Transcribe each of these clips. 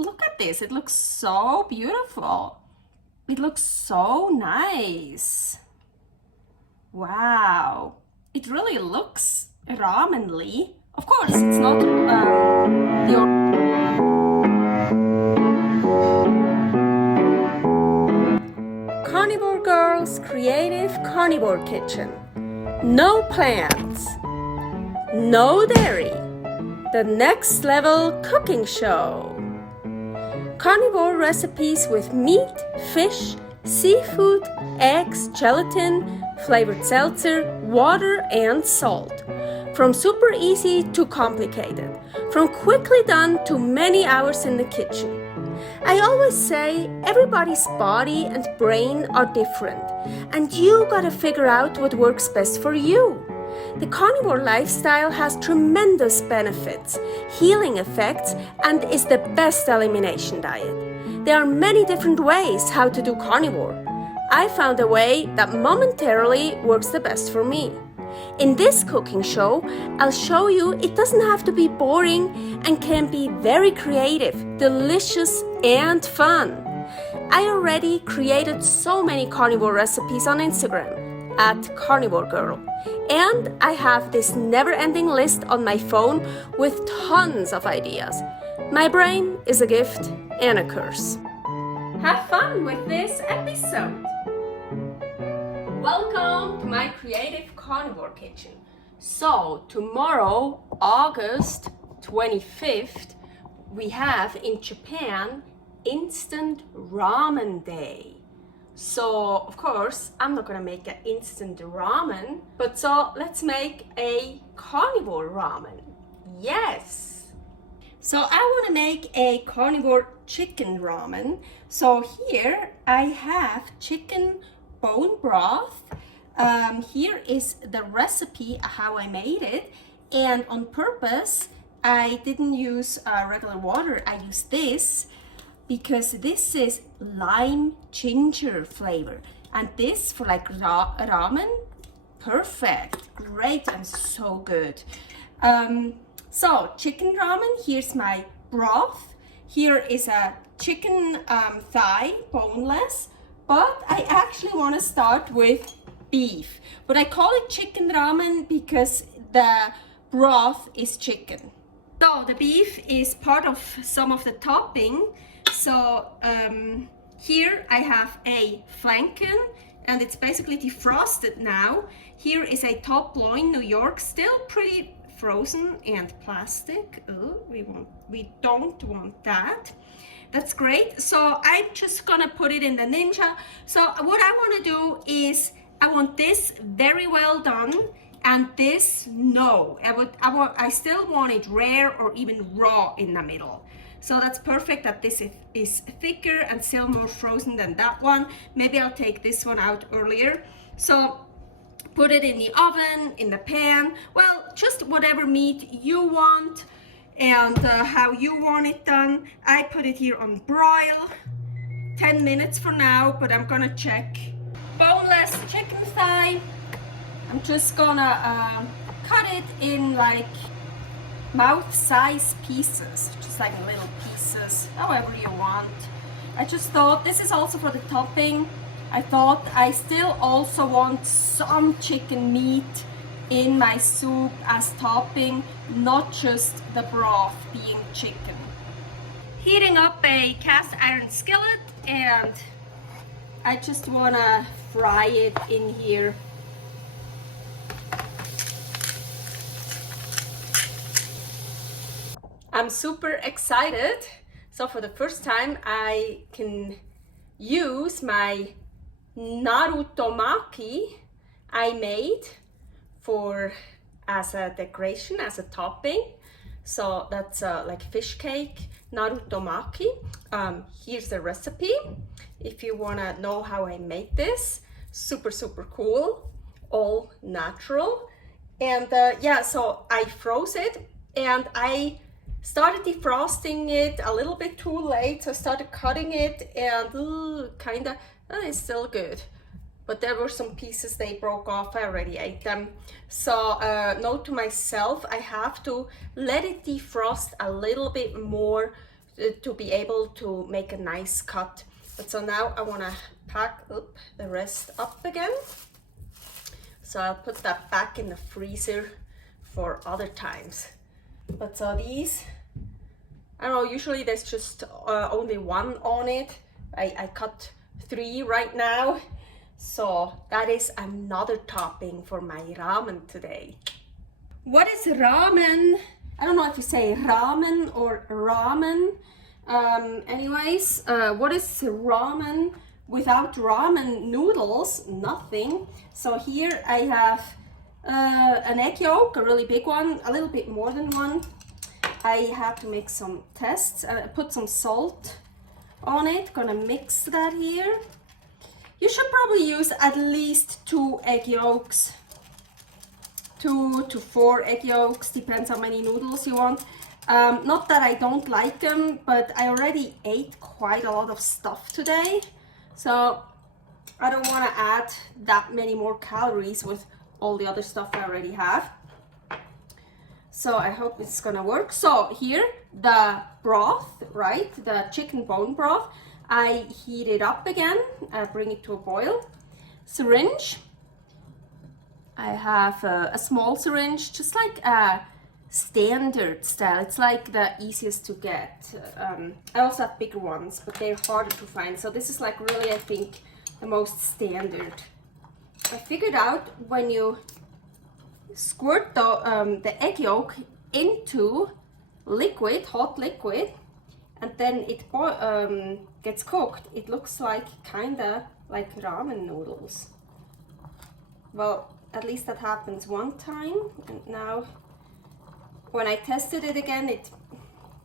look at this. It looks so beautiful. It looks so nice. Wow. It really looks ramen-y. Of course, it's not the Carnivore Girl's Creative Carnivore Kitchen. No plants, no dairy, the next level cooking show. Carnivore recipes with meat, fish, seafood, eggs, gelatin, flavored seltzer, water and salt. From super easy to complicated, from quickly done to many hours in the kitchen. I always say everybody's body and brain are different, and you gotta figure out what works best for you. The carnivore lifestyle has tremendous benefits, healing effects, and is the best elimination diet. There are many different ways how to do carnivore. I found a way that momentarily works the best for me. In this cooking show, I'll show you it doesn't have to be boring and can be very creative, delicious, and fun. I already created so many carnivore recipes on Instagram @karnivorgirl, and I have this never-ending list on my phone with tons of ideas. My brain is a gift and a curse. Have fun with this episode. Welcome to my creative carnivore kitchen. So tomorrow, August 25th, we have in Japan instant ramen day. So of course I'm not gonna make an instant ramen, but so let's make a carnivore ramen. Yes. So I want to make a carnivore chicken ramen. So here I have chicken bone broth. Here is the recipe how I made it, and on purpose I didn't use regular water. I used this because this is lime ginger flavor, and this for like ramen, perfect, great, and so good. So chicken ramen, here's my broth. Here is a chicken thigh, boneless, but I actually want to start with beef. But I call it chicken ramen because the broth is chicken. So the beef is part of some of the topping. So here I have a flanken, and it's basically defrosted now. Here is a top loin, New York, still pretty frozen and plastic. Oh, we don't want that. That's great. So I'm just gonna put it in the Ninja. So what I want to do is I want this very well done, and this no. I still want it rare or even raw in the middle. So that's perfect that this is thicker and still more frozen than that one. Maybe I'll take this one out earlier. So put it in the oven, in the pan, well, just whatever meat you want and how you want it done. I put it here on broil, 10 minutes for now, but I'm gonna check. Boneless chicken thigh, I'm just gonna cut it in like mouth-size pieces, just like little pieces, however you want. I just thought this is also for the topping. I thought I still also want some chicken meat in my soup as topping, not just the broth being chicken. Heating up a cast iron skillet, and I just wanna fry it in here. I'm super excited. So for the first time I can use my Narutomaki I made as a decoration, as a topping. So that's like fish cake, Narutomaki. Here's the recipe if you want to know how I made this. Super cool, all natural. And yeah, so I froze it, and I started defrosting it a little bit too late, so I started cutting it, and kinda it's still good, but there were some pieces they broke off. I already ate them. So note to myself, I have to let it defrost a little bit more to be able to make a nice cut. But so now I want to pack up the rest up again. So I'll put that back in the freezer for other times. But so these, I don't know, usually there's just only one on it. I cut 3 right now. So that is another topping for my ramen today. What is ramen? I don't know if you say ramen or ramen. Anyways, what is ramen without ramen noodles? Nothing. So here I have an egg yolk, a really big one, a little bit more than one. I had to make some tests. Put some salt on it. Gonna mix that here. You should probably use at least 2 egg yolks. 2 to 4 egg yolks, depends how many noodles you want. Not that I don't like them, but I already ate quite a lot of stuff today. So I don't want to add that many more calories with all the other stuff I already have. So I hope it's gonna work. So here, the broth, right? The chicken bone broth. I heat it up again, bring it to a boil. Syringe. I have a small syringe, just like a standard style. It's like the easiest to get. I also have bigger ones, but they're harder to find. So this is like really, I think, the most standard. I figured out when you squirt the egg yolk into liquid, hot liquid, and then it gets cooked, it looks like kinda like ramen noodles. Well, at least that happens one time, and now when I tested it again, it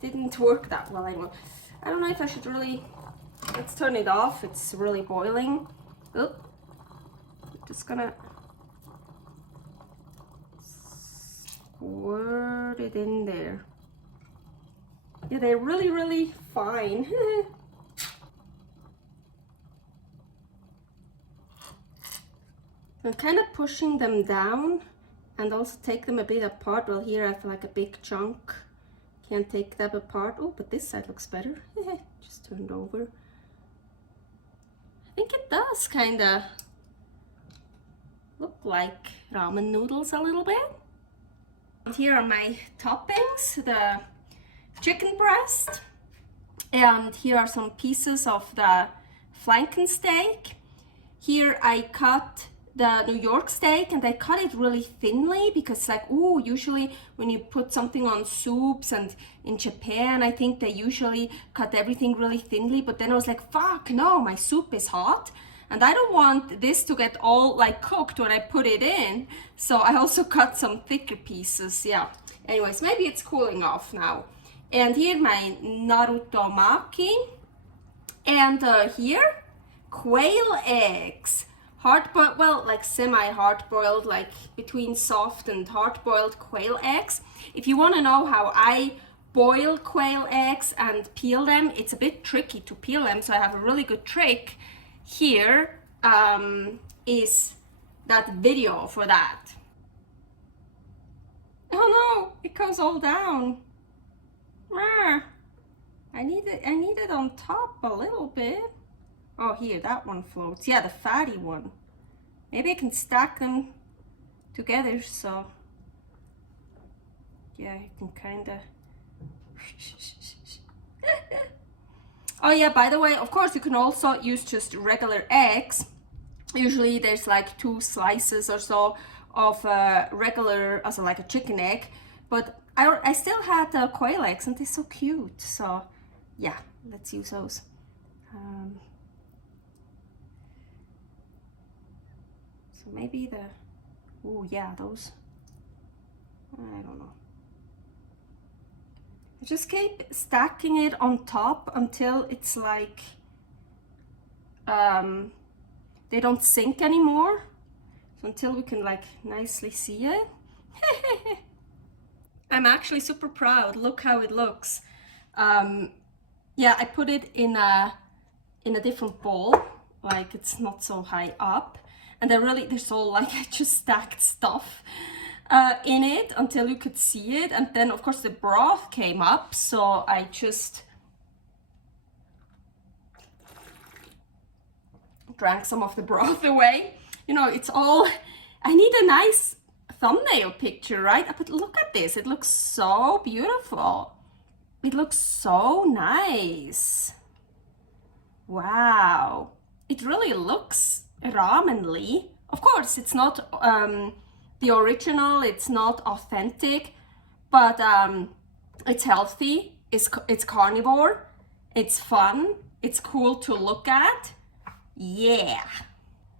didn't work that well anymore. I don't know if I should really, let's turn it off, it's really boiling. Oop. Just gonna squirt it in there. Yeah, they're really, really fine. I'm kind of pushing them down and also take them a bit apart. Well, here I have like a big chunk. Can't take that apart. Oh, but this side looks better. Just turned over. I think it does kind of look like ramen noodles a little bit. And here are my toppings, the chicken breast, and here are some pieces of the flanken steak. Here I cut the New York steak, and I cut it really thinly because like, ooh, usually when you put something on soups, and in Japan I think they usually cut everything really thinly, but then I was like, fuck no, my soup is hot and I don't want this to get all like cooked when I put it in. So I also cut some thicker pieces. Yeah, anyways, maybe it's cooling off now. And here my Narutomaki, and here quail eggs, hard-boiled, well, like semi-hard-boiled, like between soft and hard-boiled quail eggs. If you want to know how I boil quail eggs and peel them, it's a bit tricky to peel them, so I have a really good trick. Here is that video for that. Oh no, it goes all down. I need it on top a little bit. Oh, here, that one floats. Yeah, the fatty one. Maybe I can stack them together, so yeah, you can kind of. Oh yeah, by the way, of course you can also use just regular eggs. Usually there's like 2 slices or so of regular, also like a chicken egg, but I still had the quail eggs and they're so cute, so yeah, let's use those. So maybe the, oh yeah, those, I don't know. I just keep stacking it on top until it's like, they don't sink anymore. So until we can like nicely see it. I'm actually super proud. Look how it looks. Yeah, I put it in a different bowl, like it's not so high up, and there's all like I just stacked stuff in it until you could see it, and then of course the broth came up, so I just drank some of the broth away. You know, it's all, I need a nice thumbnail picture, right? But look at this, it looks so beautiful. It looks so nice. Wow, it really looks ramen-y. Of course, it's not the original, it's not authentic, but it's healthy, it's carnivore, it's fun, it's cool to look at. Yeah,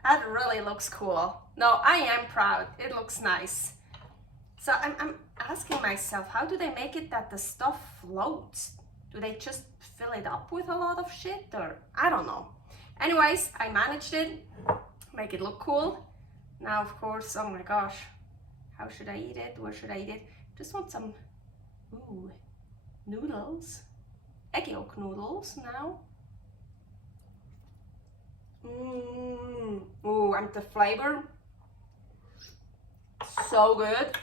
that really looks cool. No, I am proud, it looks nice. So I'm asking myself, how do they make it that the stuff floats? Do they just fill it up with a lot of shit, or I don't know. Anyways, I managed it, make it look cool. Now, of course, oh my gosh, how should I eat it? Where should I eat it? Just want some, ooh, noodles, egg yolk noodles now. Ooh, and the flavor, so good.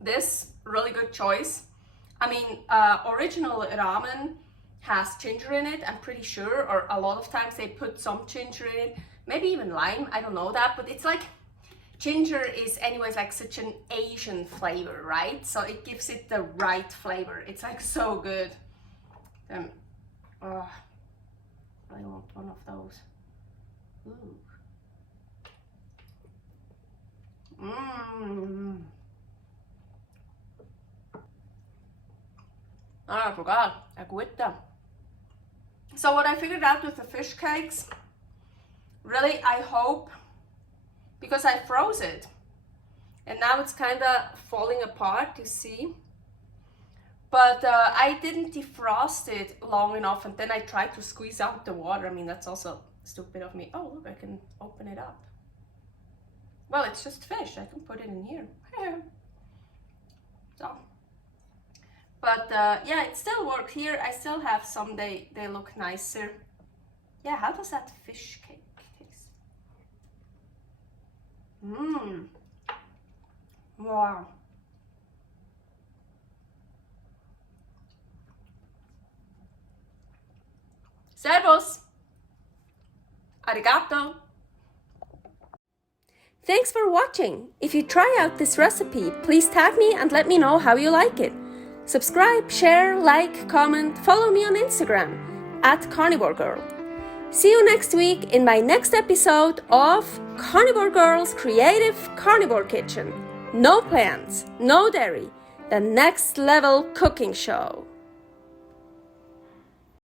This, really good choice. I mean, original ramen has ginger in it, I'm pretty sure, or a lot of times they put some ginger in it, maybe even lime, I don't know that, but it's like, ginger is anyways like such an Asian flavor, right? So it gives it the right flavor. It's like so good. Oh, I want one of those. Ooh. Oh, I forgot, I quit them. So what I figured out with the fish cakes, really I hope, because I froze it and now it's kind of falling apart, you see, but I didn't defrost it long enough, and then I tried to squeeze out the water. I mean, that's also stupid of me. Oh look, I can open it up. Well, it's just fish, I can put it in here. So, but yeah, it still works here. I still have some, they look nicer. Yeah, how does that fish cake taste? Wow. Servus. Arigato. Thanks for watching. If you try out this recipe, please tag me and let me know how you like it. Subscribe, share, like, comment, follow me on Instagram @karnivorgirl. See you next week in my next episode of Carnivore Girl's Creative Carnivore Kitchen. No plants, no dairy, the next level cooking show.